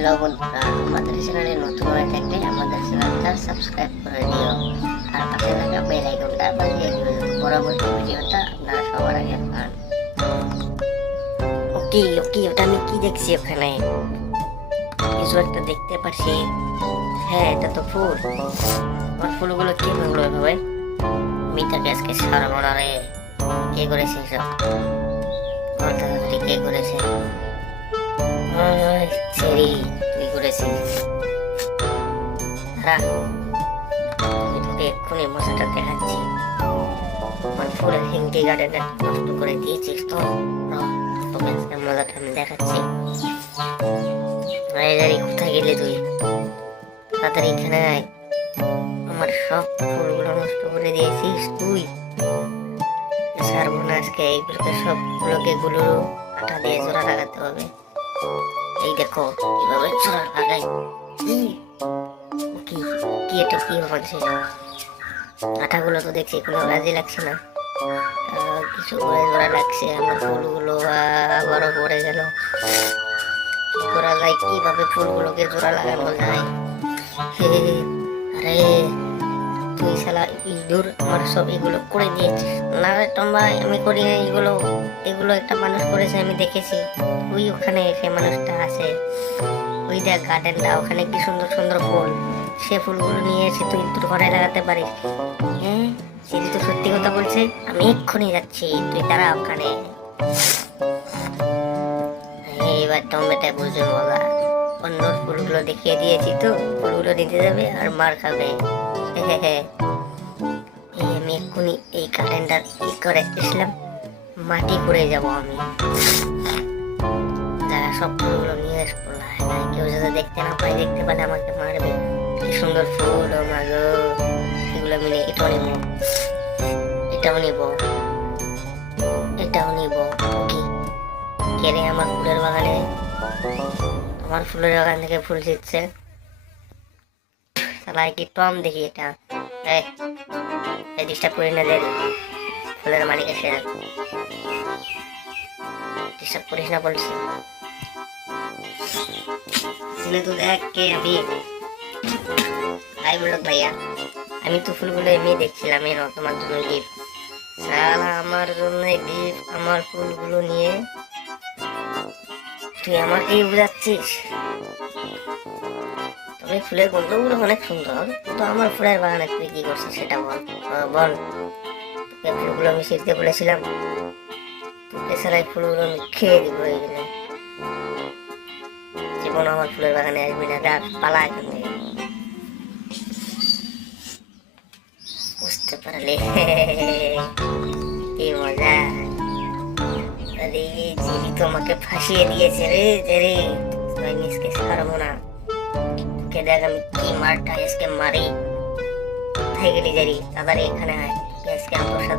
Hello বন্ধুরা আমাদের চ্যানেলে নতুন হয়ে থাকলে আমাদের চ্যানেলটা সাবস্ক্রাইব করে দিও। আর পাশে থাকা বেল আইকনটা বাজিয়ে দিও পরবর্তী ভিডিওটা আপনারা সবার আগে পান। ওকে ওকে, ওটা আমি কি দেখছি ওখানে? কিছু একটা দেখতে পাচ্ছি হ্যাঁ এটা তো ফুল। আমার ফুলগুলো কে ভাঙলো এভাবে মিটাকে আজকে সারবো না রে। কে করেছে সব কে করেছে? চেরি তুই করেছিস দাঁড়া আমি তোকে এক্ষুনি মশাটা দেখাচ্ছি। আমার ফুলের হিংটি গার্ডেনটা নষ্ট করে দিয়েছিস তো? তোকে আজকে মজাটা আমি দেখাচ্ছি। আরে জানি, কোথায় গেলে তুই? তাড়াতাড়ি এখানে আয়। আমার সব ফুলগুলো নষ্ট করে দিয়েছিস তুই। সারবো না আজকে, এইগুলোকে সবগুলোকে গুলো আটা দিয়ে জোড়া লাগাতে হবে। এই দেখো কীভাবে জোড়া লাগাই ই, কি কি এটা কি হচ্ছে। আটাগুলো তো দেখছি কোনো কাজে লাগছে না। কিছু করে জোড়া লাগছে আমার ফুলগুলো আবারও পড়ে গেল। কি করা যায়? কীভাবে ফুলগুলোকে জোড়া লাগানো যায়? আরে। তুই শালা ইঁদুর, আমার সব এগুলো করে দিয়েছিস। না রে টম্বা আমি করি না এগুলো এগুলো একটা মানুষ করেছে, আমি দেখেছি। ওই ওখানে সে মানুষটা আছে। ওই দেখ গার্ডেনটা ওখানে কি সুন্দর সুন্দর ফুল। সে ফুলগুলো নিয়ে এসে তুই তোর ঘরে লাগাতে পারিস। হ্যাঁ তো সত্যি কথা বলছে, আমি এক্ষুনি যাচ্ছি, তুই দাঁড়া ওখানে। এবার টমেটা বুঝবে মজা অন্য ফুলগুলো দেখিয়ে দিয়েছি তো, ফুলগুলো নিতে যাবে আর মার খাবে। হে হে হে। এই আমি এক্ষুনি এই কারেন্টটা ঠিক করে এসলাম মাটি করে যাব আমি। যারা সব ফুলগুলো নিয়ে আসব। কেউ যাতে দেখতে না পায়, দেখতে পেলে আমাকে মারবে। কি সুন্দর ফুল, ও মা গো। এগুলো নে- এটাও নিব। এটাও নিব। এটাও নিব। কি? কে রে আমার ফুলের বাগানে? আমার ফুলের বাগান থেকে ফুল ছিটছে। সালাই কি টম দেখি এটা। এই ডিস্টার্ব করি না ফুলের মালিক এসে ডিস্টার্ব করিস না বলছি। শুনে তো দেখ কে আমি। তাই বলল ভাইয়া। আমি তো ফুলগুলো এমনি দেখছিলাম এর তোমার জন্য গিফট সালা আমার জন্য গিফট আমার ফুলগুলো নিয়ে। তুই আমাকেই বুঝাচ্ছিস? তবে ফুলের গন্ধগুলো অনেক সুন্দর। তো আমার ফুলের বাগানে তুই কি করছিস সেটা বল। বল। তোকে ফুলগুলো আমি শিখতে বলেছিলাম তোকে ছাড়াই ফুলগুলো আমি খেয়ে দিব এই গেলে জীবন আমার ফুলের বাগানে আসবি না। যা, পালা এখান থেকে। বুঝতে পারলে? কি মজা। আরে জিরি তো আমাকে ফাঁসিয়ে দিয়েছে রে রে তাই মিসকে ছাড়বো না। কে দেখ আমি কি মারটা আজকে মারি কোথায় গেলি জারি তাড়াতাড়ি এখানে আয় তুই আজকে আমার সাথে